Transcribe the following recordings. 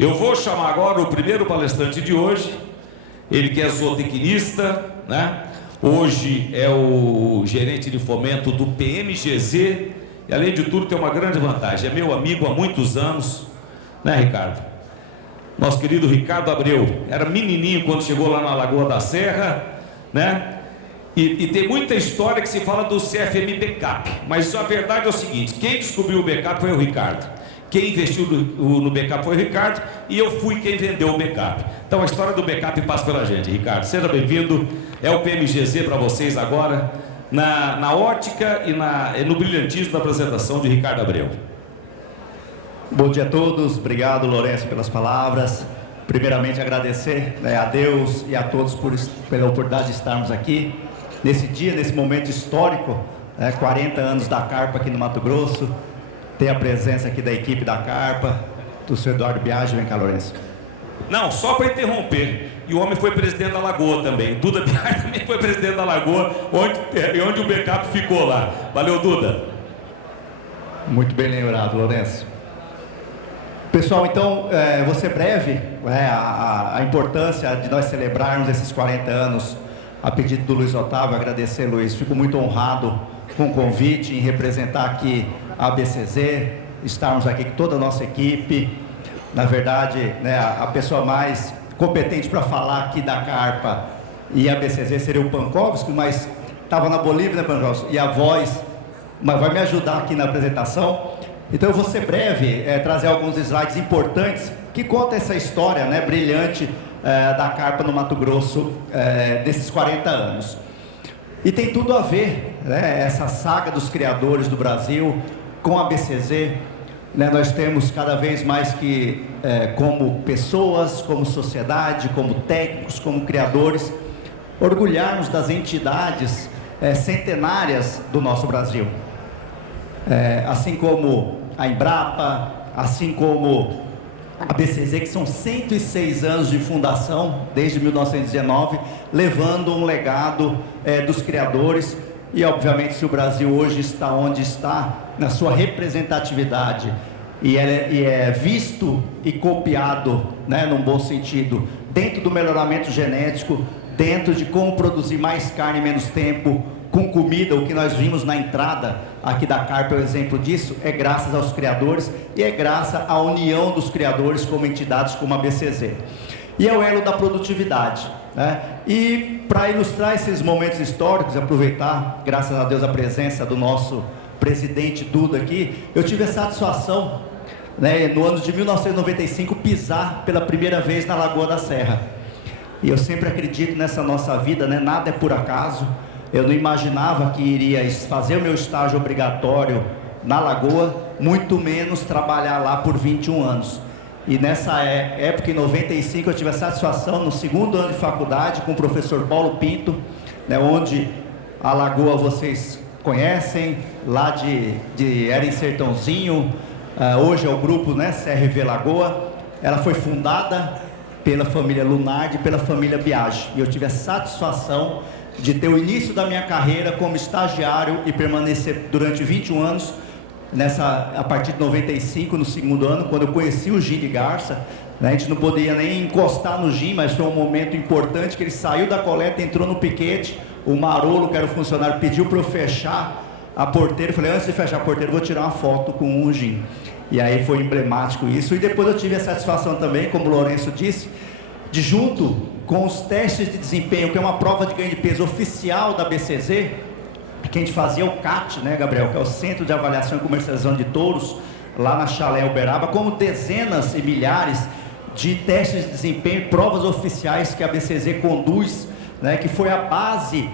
Eu vou chamar agora o primeiro palestrante de hoje, ele que é zootecnista, né? Hoje é o gerente de fomento do PMGZ e, além de tudo, tem uma grande vantagem, é meu amigo há muitos anos, né, Ricardo? Nosso querido Ricardo Abreu, era menininho quando chegou lá na Lagoa da Serra, né? E tem muita história que se fala do CFM Backup, mas a verdade é o seguinte, quem descobriu o backup foi o Ricardo. Quem investiu no backup foi o Ricardo e eu fui quem vendeu o backup. Então a história do backup passa pela gente. Ricardo, seja bem-vindo. É o PMGZ para vocês agora, na ótica e no brilhantismo da apresentação de Ricardo Abreu. Bom dia a todos. Obrigado, Lourenço, pelas palavras. Primeiramente agradecer, a Deus e a todos pela oportunidade de estarmos aqui nesse dia, nesse momento histórico, 40 anos da Carpa aqui no Mato Grosso. Tem a presença aqui da equipe da Carpa, do senhor Eduardo Biagi. Vem cá, Lourenço. Não, só para interromper, e o homem foi presidente da Lagoa também, Duda Biagi também foi presidente da Lagoa, onde o backup ficou lá. Valeu, Duda. Muito bem lembrado, Lourenço. Pessoal, então, vou ser breve, a importância de nós celebrarmos esses 40 anos, a pedido do Luiz Otávio, agradecer, Luiz, fico muito honrado com o convite em representar aqui a ABCZ, estarmos aqui com toda a nossa equipe. Na verdade, a pessoa mais competente para falar aqui da Carpa e a ABCZ seria o Pankovski, mas estava na Bolívia, né, Pankovski? E a voz, mas vai me ajudar aqui na apresentação. Então eu vou ser breve, trazer alguns slides importantes que contam essa história, brilhante da Carpa no Mato Grosso, desses 40 anos. E tem tudo a ver, essa saga dos criadores do Brasil com a ABCZ. Nós temos cada vez mais que, como pessoas, como sociedade, como técnicos, como criadores, orgulharmos das entidades centenárias do nosso Brasil. Assim como a Embrapa, assim como a ABCZ, que são 106 anos de fundação, desde 1919, levando um legado dos criadores. E, obviamente, se o Brasil hoje está onde está, na sua representatividade, e é visto e copiado, num bom sentido, dentro do melhoramento genético, dentro de como produzir mais carne em menos tempo, com comida, o que nós vimos na entrada aqui da Carpa, o exemplo disso, é graças aos criadores e é graças à união dos criadores como entidades como a ABCZ. E é o elo da produtividade. E para ilustrar esses momentos históricos, aproveitar, graças a Deus, a presença do nosso presidente Duda aqui, eu tive a satisfação, no ano de 1995, pisar pela primeira vez na Lagoa da Serra. E eu sempre acredito nessa nossa vida, nada é por acaso. Eu não imaginava que iria fazer o meu estágio obrigatório na Lagoa, muito menos trabalhar lá por 21 anos. E nessa época, em 95, eu tive a satisfação, no segundo ano de faculdade, com o professor Paulo Pinto, onde a Lagoa vocês conhecem, lá era em Sertãozinho, hoje é o grupo CRV Lagoa. Ela foi fundada pela família Lunardi e pela família Biagi. E eu tive a satisfação de ter o início da minha carreira como estagiário e permanecer durante 21 anos, a partir de 95, no segundo ano, quando eu conheci o Gini Garça. A gente não podia nem encostar no Gini, mas foi um momento importante que ele saiu da coleta, entrou no piquete, o Marolo, que era o funcionário, pediu para eu fechar a porteira. Eu falei, antes de fechar a porteira, eu vou tirar uma foto com o Gini. E aí foi emblemático isso. E depois eu tive a satisfação também, como o Lourenço disse, de junto com os testes de desempenho, que é uma prova de ganho de peso oficial da ABCZ, que a gente fazia o CAT, Gabriel, que é o Centro de Avaliação e Comercialização de Touros, lá na Chalé Uberaba, como dezenas e milhares de testes de desempenho, provas oficiais que a ABCZ conduz, que foi a base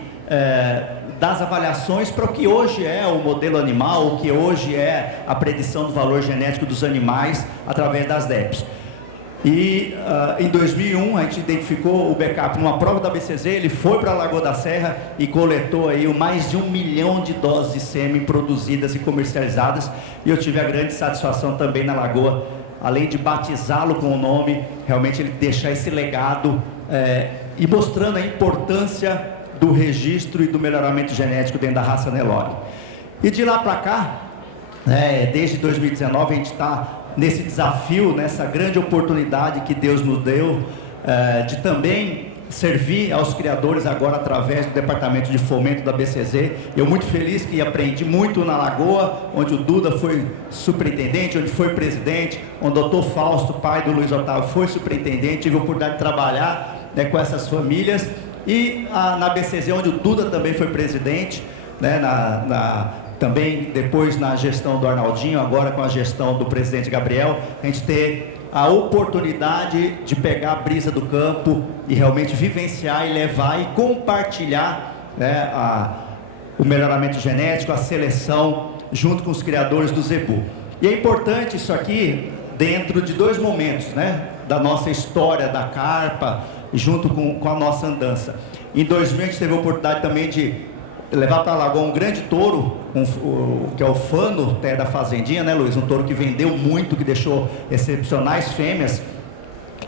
das avaliações para o que hoje é o modelo animal, o que hoje é a predição do valor genético dos animais através das DEPs. E em 2001 a gente identificou o backup numa prova da ABCZ. Ele foi para a Lagoa da Serra e coletou aí mais de 1 milhão de doses de sêmen produzidas e comercializadas. E eu tive a grande satisfação também na Lagoa, além de batizá-lo com o nome, realmente ele deixar esse legado e mostrando a importância do registro e do melhoramento genético dentro da raça Nelore. E de lá para cá, Desde 2019 a gente está nesse desafio, nessa grande oportunidade que Deus nos deu, de também servir aos criadores agora através do Departamento de Fomento da BCZ. Eu muito feliz que aprendi muito na Lagoa, onde o Duda foi superintendente, onde foi presidente, onde o Dr. Fausto, pai do Luiz Otávio, foi superintendente. Tive a oportunidade de trabalhar com essas famílias, e na BCZ, onde o Duda também foi presidente, também depois na gestão do Arnaldinho, agora com a gestão do presidente Gabriel, a gente ter a oportunidade de pegar a brisa do campo e realmente vivenciar e levar e compartilhar o melhoramento genético, a seleção, junto com os criadores do Zebu. E é importante isso aqui dentro de dois momentos, da nossa história da carpa, junto com a nossa andança. Em 2000 a gente teve a oportunidade também de levar para a Lagoa um grande touro, que é o Fano da Fazendinha, Luiz? Um touro que vendeu muito, que deixou excepcionais fêmeas.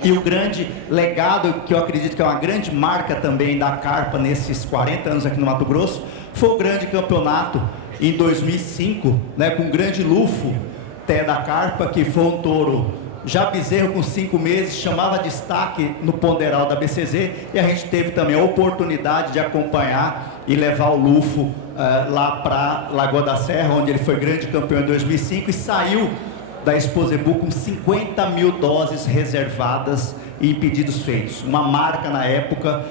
E o grande legado, que eu acredito que é uma grande marca também da carpa nesses 40 anos aqui no Mato Grosso, foi o grande campeonato em 2005, com o grande Lufo da carpa, que foi um touro já bezerro com 5 meses, chamava destaque no ponderal da BCZ, e a gente teve também a oportunidade de acompanhar e levar o Lufo lá para Lagoa da Serra, onde ele foi grande campeão em 2005 e saiu da Expo Zebu com 50 mil doses reservadas e pedidos feitos. Uma marca na época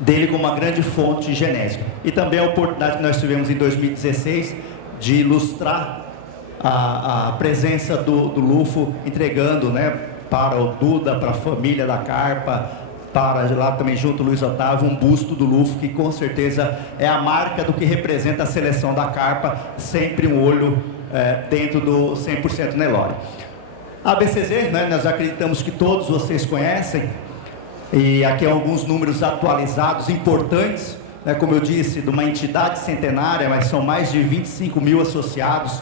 dele como uma grande fonte genética. E também a oportunidade que nós tivemos em 2016 de ilustrar a presença do Lufo, entregando para o Duda, para a família da carpa, para lá também junto o Luiz Otávio, um busto do Lufo, que com certeza é a marca do que representa a seleção da carpa, sempre um olho dentro do 100% Nelore. A BCZ, nós acreditamos que todos vocês conhecem, e aqui alguns números atualizados, importantes, como eu disse, de uma entidade centenária, mas são mais de 25 mil associados,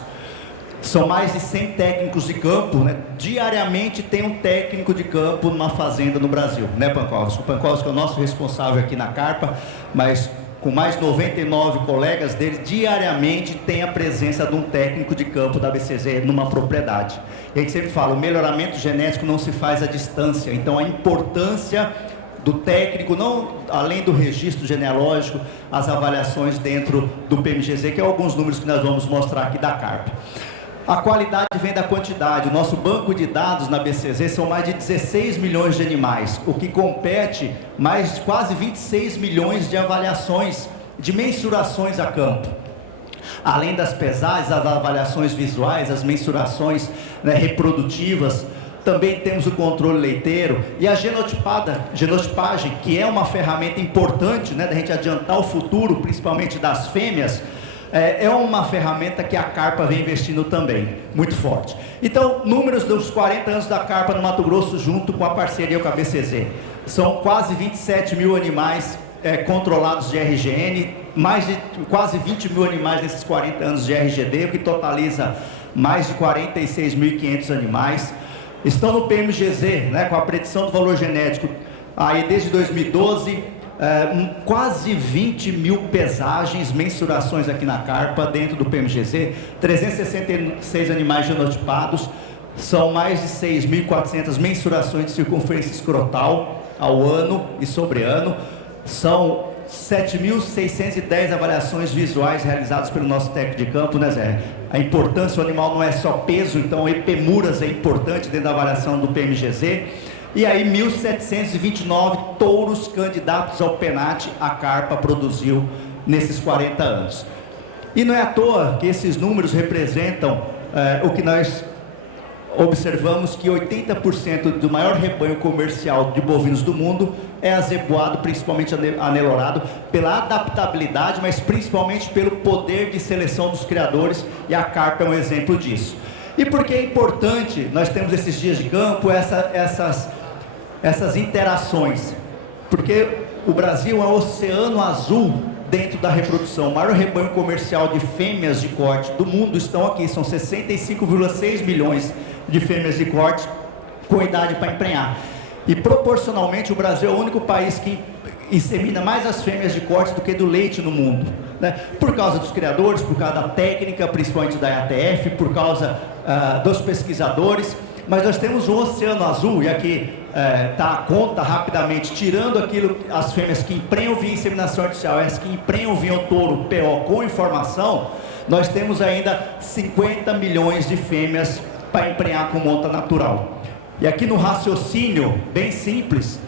são mais de 100 técnicos de campo, diariamente tem um técnico de campo numa fazenda no Brasil, Pankowski? O Pankowski é o nosso responsável aqui na carpa, mas com mais de 99 colegas dele, diariamente tem a presença de um técnico de campo da BCZ numa propriedade. E a gente sempre fala, o melhoramento genético não se faz à distância, então a importância do técnico, não, além do registro genealógico, as avaliações dentro do PMGZ, que é alguns números que nós vamos mostrar aqui da carpa. A qualidade vem da quantidade. O nosso banco de dados na BCZ são mais de 16 milhões de animais, o que compete mais de quase 26 milhões de avaliações, de mensurações a campo. Além das pesagens, as avaliações visuais, as mensurações reprodutivas, também temos o controle leiteiro e a genotipagem, que é uma ferramenta importante, da gente adiantar o futuro, principalmente das fêmeas. É uma ferramenta que a carpa vem investindo também, muito forte. Então, números dos 40 anos da carpa no Mato Grosso, junto com a parceria com a BCZ. São quase 27 mil animais controlados de RGN, mais de quase 20 mil animais nesses 40 anos de RGD, o que totaliza mais de 46.500 animais. Estão no PMGZ, com a predição do valor genético, aí desde 2012, quase 20 mil pesagens, mensurações aqui na carpa, dentro do PMGZ, 366 animais genotipados, são mais de 6.400 mensurações de circunferência escrotal ao ano e sobre ano, são 7.610 avaliações visuais realizadas pelo nosso técnico de campo, Zé? A importância, o animal não é só peso, então o EPMURAS é importante dentro da avaliação do PMGZ. E aí 1.729 touros candidatos ao PENAT a carpa produziu nesses 40 anos. E não é à toa que esses números representam o que nós observamos, que 80% do maior rebanho comercial de bovinos do mundo é azeboado, principalmente anelorado, pela adaptabilidade, mas principalmente pelo poder de seleção dos criadores, e a carpa é um exemplo disso. E por que é importante nós temos esses dias de campo, essas interações? Porque o Brasil é um oceano azul dentro da reprodução. O maior rebanho comercial de fêmeas de corte do mundo estão aqui, são 65,6 milhões de fêmeas de corte com idade para emprenhar. E proporcionalmente o Brasil é o único país que insemina mais as fêmeas de corte do que do leite no mundo. né? Por causa dos criadores, por causa da técnica, principalmente da IATF, por causa dos pesquisadores, mas nós temos um oceano azul, e aqui está a conta rapidamente, tirando aquilo, as fêmeas que emprenham via inseminação artificial, as que emprenham via touro PO com informação, nós temos ainda 50 milhões de fêmeas para emprenhar com monta natural. E aqui no raciocínio, bem simples,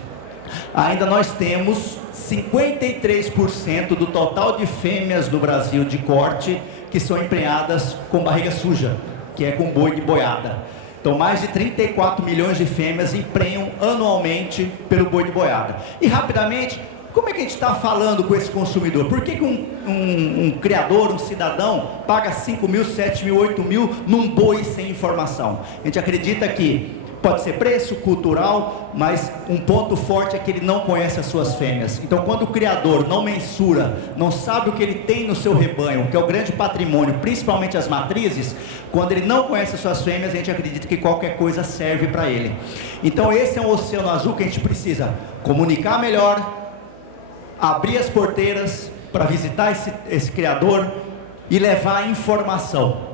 ainda nós temos 53% do total de fêmeas do Brasil de corte que são emprenhadas com barriga suja, que é com boi de boiada. Então, mais de 34 milhões de fêmeas emprenham anualmente pelo boi de boiada. E, rapidamente, como é que a gente está falando com esse consumidor? Por que um criador, um cidadão, paga 5 mil, 7 mil, 8 mil num boi sem informação? A gente acredita que pode ser preço, cultural, mas um ponto forte é que ele não conhece as suas fêmeas. Então, quando o criador não mensura, não sabe o que ele tem no seu rebanho, que é o grande patrimônio, principalmente as matrizes, quando ele não conhece as suas fêmeas, a gente acredita que qualquer coisa serve para ele. Então, esse é um oceano azul que a gente precisa comunicar melhor, abrir as porteiras para visitar esse criador e levar informação.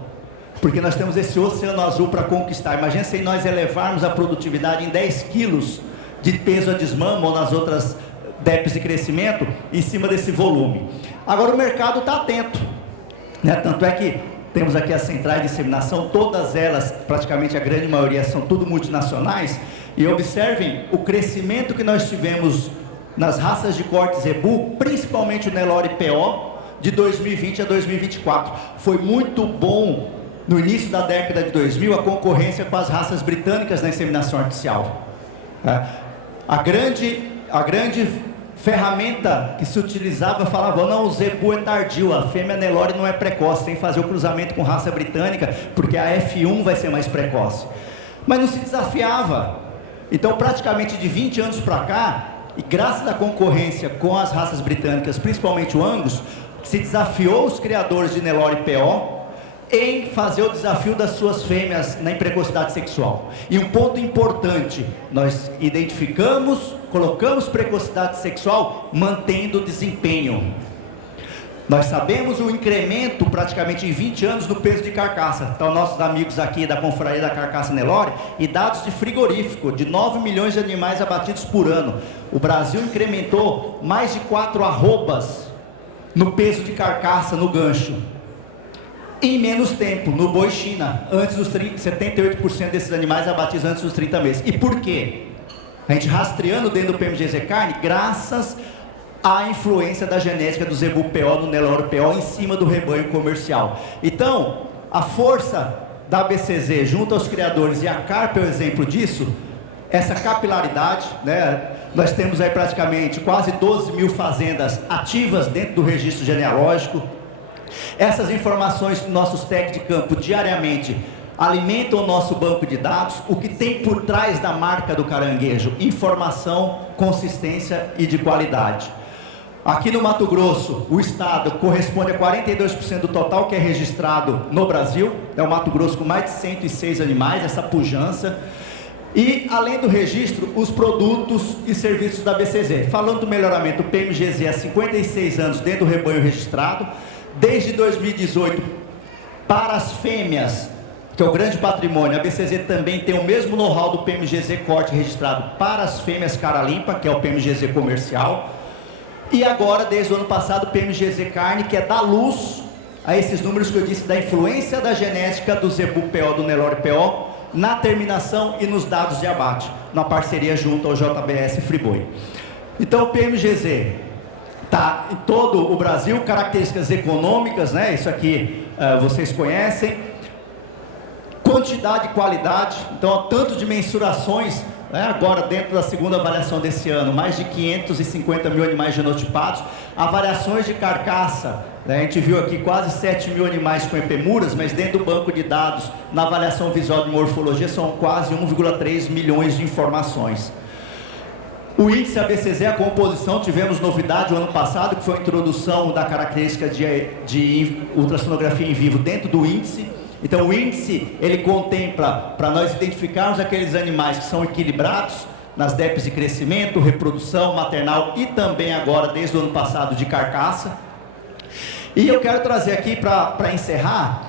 Porque nós temos esse oceano azul para conquistar. Imagina se nós elevarmos a produtividade em 10 quilos de peso a desmama ou nas outras DEPs de crescimento em cima desse volume. Agora o mercado está atento, né? Tanto é que temos aqui as centrais de inseminação, todas elas, praticamente a grande maioria, são tudo multinacionais. E observem o crescimento que nós tivemos nas raças de corte zebu, principalmente o Nelore PO, de 2020 a 2024. Foi muito bom. No início da década de 2000, a concorrência com as raças britânicas na inseminação artificial. A grande ferramenta que se utilizava falava, não, o zebu é tardio, a fêmea Nelore não é precoce, tem que fazer o cruzamento com raça britânica, porque a F1 vai ser mais precoce. Mas não se desafiava. Então, praticamente de 20 anos para cá, e graças à concorrência com as raças britânicas, principalmente o Angus, se desafiou os criadores de Nelore PO em fazer o desafio das suas fêmeas na imprecocidade sexual. E um ponto importante, nós identificamos, colocamos precocidade sexual mantendo o desempenho. Nós sabemos o incremento praticamente em 20 anos no peso de carcaça. Então nossos amigos aqui da Confraria da Carcaça Nelore, e dados de frigorífico, de 9 milhões de animais abatidos por ano. O Brasil incrementou mais de 4 arrobas no peso de carcaça no gancho. Em menos tempo, no boi China, antes dos 78% desses animais abatidos antes dos 30 meses. E por quê? A gente rastreando dentro do PMGZ Carne, graças à influência da genética do zebu PO, do Nelore PO, em cima do rebanho comercial. Então, a força da BCZ junto aos criadores, e a Carp é o exemplo disso, essa capilaridade, né? Nós temos aí praticamente quase 12 mil fazendas ativas dentro do registro genealógico. Essas informações que nossos técnicos de campo diariamente alimentam o nosso banco de dados. O que tem por trás da marca do caranguejo? Informação, consistência e de qualidade. Aqui no Mato Grosso, o estado corresponde a 42% do total que é registrado no Brasil. É o Mato Grosso com mais de 106 animais, essa pujança. E, além do registro, os produtos e serviços da BCZ. Falando do melhoramento, o PMGZ há 56 anos dentro do rebanho registrado. Desde 2018, para as fêmeas, que é o grande patrimônio, a BCZ também tem o mesmo know-how do PMGZ corte registrado para as fêmeas cara limpa, que é o PMGZ comercial. E agora, desde o ano passado, o PMGZ carne, que é dar luz a esses números que eu disse, da influência da genética do zebu PO, do Nelore PO, na terminação e nos dados de abate, na parceria junto ao JBS Friboi. Então, o PMGZ está em todo o Brasil, características econômicas, né? Isso aqui vocês conhecem. Quantidade e qualidade, então tanto de mensurações, né? Agora dentro da segunda avaliação desse ano, mais de 550 mil animais genotipados. Avaliações de carcaça, né? A gente viu aqui quase 7 mil animais com epemuras, mas dentro do banco de dados, na avaliação visual de morfologia, são quase 1,3 milhões de informações. O índice ABCZ, a composição, tivemos novidade o ano passado, que foi a introdução da característica de ultrassonografia em vivo dentro do índice. Então o índice, ele contempla, para nós identificarmos aqueles animais que são equilibrados, nas DEPs de crescimento, reprodução, maternal e também agora, desde o ano passado, de carcaça. E eu quero trazer aqui para encerrar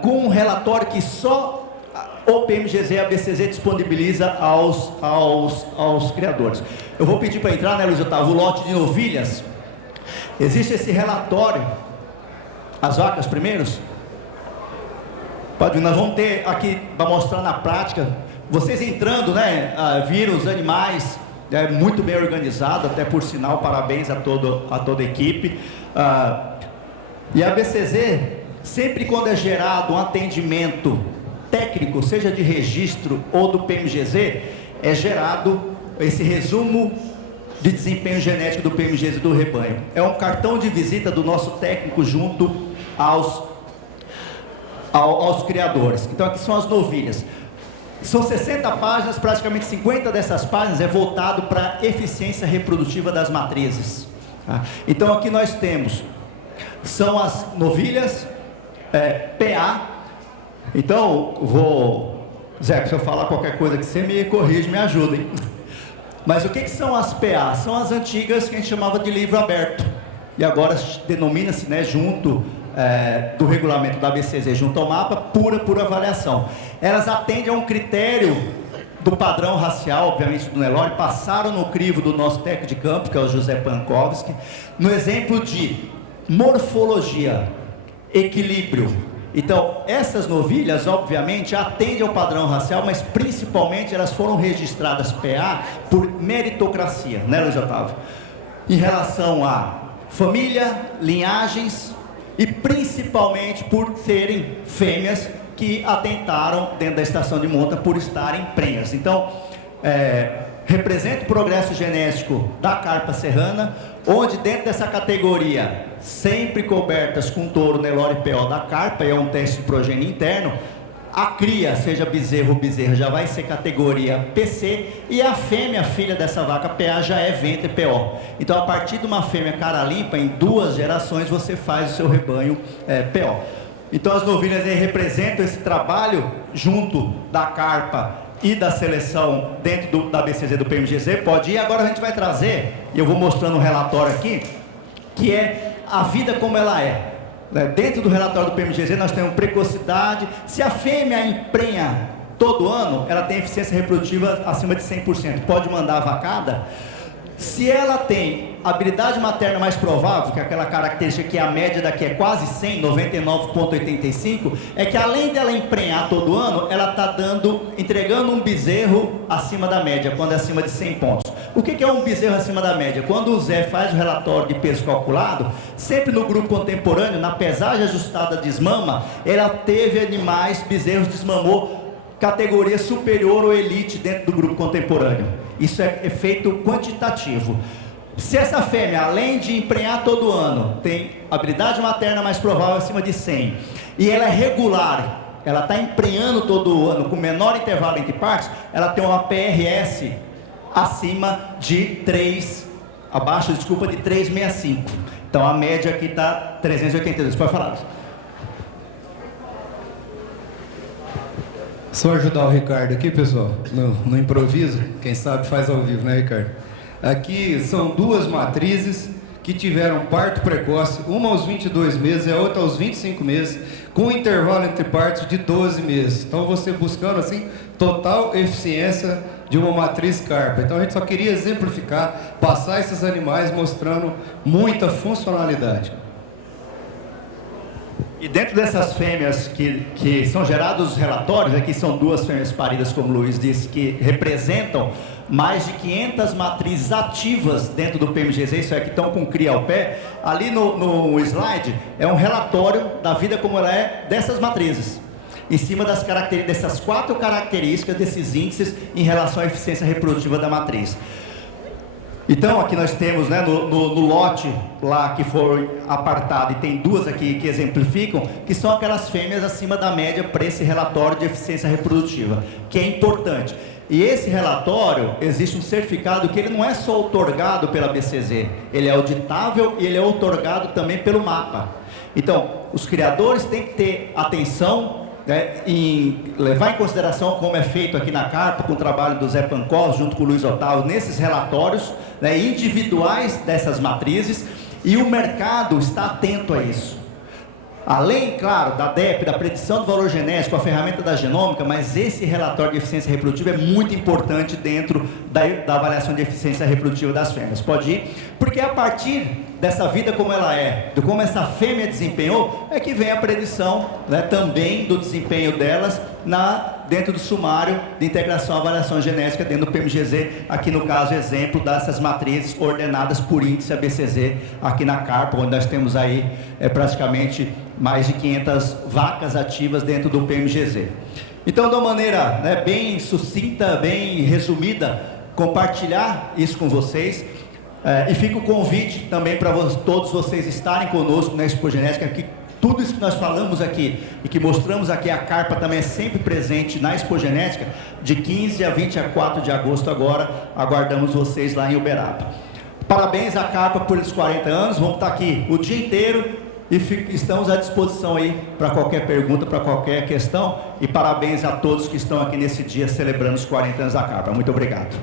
com um relatório que só o PMGZ e a BCZ disponibiliza aos criadores. Eu vou pedir para entrar, né, Luiz Otávio, o lote de novilhas. Existe esse relatório, as vacas primeiros. Pode vir, nós vamos ter aqui para mostrar na prática. Vocês entrando, né, viram os animais muito bem organizados, até por sinal, parabéns a toda a equipe. E a BCZ, sempre quando é gerado um atendimento técnico, seja de registro ou do PMGZ, é gerado esse resumo de desempenho genético do PMGZ do rebanho. É um cartão de visita do nosso técnico junto aos criadores. Então aqui são as novilhas. São 60 páginas, praticamente 50 dessas páginas é voltado para a eficiência reprodutiva das matrizes. Então aqui nós temos, são as novilhas PA. Então, Zé, se eu falar qualquer coisa que você me corrige, me ajuda, hein? Mas o que são as PA? São as antigas que a gente chamava de livro aberto. E agora denomina-se, né, junto do regulamento da BCZ, junto ao mapa, pura por avaliação. Elas atendem a um critério do padrão racial, obviamente do Nelore, passaram no crivo do nosso técnico de campo, que é o José Pankowski, no exemplo de morfologia, equilíbrio. Então, essas novilhas, obviamente, atendem ao padrão racial, mas principalmente elas foram registradas PA por meritocracia, né, Luiz Otávio? Em relação a família, linhagens e principalmente por serem fêmeas que atentaram dentro da estação de monta por estarem prenhas. Então, representa o progresso genético da carpa serrana, onde dentro dessa categoria, sempre cobertas com touro Nelore PO da carpa, e é um teste de progênio interno, a cria, seja bezerro ou bezerra, já vai ser categoria PC, e a fêmea, filha dessa vaca PA, já é ventre PO. Então, a partir de uma fêmea cara limpa, em 2 gerações, você faz o seu rebanho PO. Então, as novilhas aí representam esse trabalho junto da carpa e da seleção dentro da BCZ do PMGZ. Pode ir. Agora a gente vai trazer, e eu vou mostrando um relatório aqui, que é a vida como ela é. Dentro do relatório do PMGZ nós temos precocidade. Se a fêmea emprenha todo ano, ela tem eficiência reprodutiva acima de 100%. Pode mandar a vacada. Se ela tem habilidade materna mais provável, que é aquela característica que a média daqui é quase 100, 99,85, é que além dela emprenhar todo ano, ela está entregando um bezerro acima da média, quando é acima de 100 pontos. O que é um bezerro acima da média? Quando o Zé faz o relatório de peso calculado, sempre no grupo contemporâneo, na pesagem ajustada desmama, ela teve bezerros desmamou categoria superior ou elite dentro do grupo contemporâneo. Isso é efeito quantitativo. Se essa fêmea, além de emprenhar todo ano, tem habilidade materna mais provável acima de 100, e ela é regular, ela está emprenhando todo ano com menor intervalo entre partes, ela tem uma PRS acima de 365. Então a média aqui está 382. Pode falar. Só ajudar o Ricardo aqui, pessoal, no improviso, quem sabe faz ao vivo, né, Ricardo? Aqui são 2 matrizes que tiveram parto precoce, uma aos 22 meses e a outra aos 25 meses, com intervalo entre partos de 12 meses. Então você buscando assim, total eficiência de uma matriz carpa. Então a gente só queria exemplificar, passar esses animais mostrando muita funcionalidade. E dentro dessas fêmeas que são gerados os relatórios, aqui são 2 fêmeas paridas, como o Luiz disse, que representam mais de 500 matrizes ativas dentro do PMGZ, isso é, que estão com cria ao pé. Ali no slide é um relatório da vida como ela é dessas matrizes, em cima dessas 4 características, desses índices em relação à eficiência reprodutiva da matriz. Então aqui nós temos, né, no lote lá que foi apartado, e tem 2 aqui que exemplificam, que são aquelas fêmeas acima da média para esse relatório de eficiência reprodutiva, que é importante. E esse relatório, existe um certificado que ele não é só outorgado pela BCZ, ele é auditável e ele é outorgado também pelo MAPA. Então, os criadores têm que ter atenção, né, em levar em consideração como é feito aqui na carta, com o trabalho do Zé Pankowski junto com o Luiz Otávio, nesses relatórios, né, individuais dessas matrizes, E o mercado está atento a isso. Além, claro, da DEP, da predição do valor genético, a ferramenta da genômica, mas esse relatório de eficiência reprodutiva é muito importante dentro da avaliação de eficiência reprodutiva das fêmeas. Pode ir? Porque a partir dessa vida como ela é, de como essa fêmea desempenhou, é que vem a predição, né, também do desempenho delas dentro do sumário de integração e avaliação genética dentro do PMGZ, aqui no caso exemplo dessas matrizes ordenadas por índice ABCZ aqui na carpa, onde nós temos aí praticamente mais de 500 vacas ativas dentro do PMGZ. Então, de uma maneira, né, bem sucinta, bem resumida, compartilhar isso com vocês. E fica o convite também para todos vocês estarem conosco na Expo Genética, que tudo isso que nós falamos aqui e que mostramos aqui, a carpa também é sempre presente na Expo Genética, de 15 a 24 de agosto agora, aguardamos vocês lá em Uberaba. Parabéns à carpa por esses 40 anos, vamos estar aqui o dia inteiro e estamos à disposição aí para qualquer pergunta, para qualquer questão, e parabéns a todos que estão aqui nesse dia celebrando os 40 anos da carpa. Muito obrigado.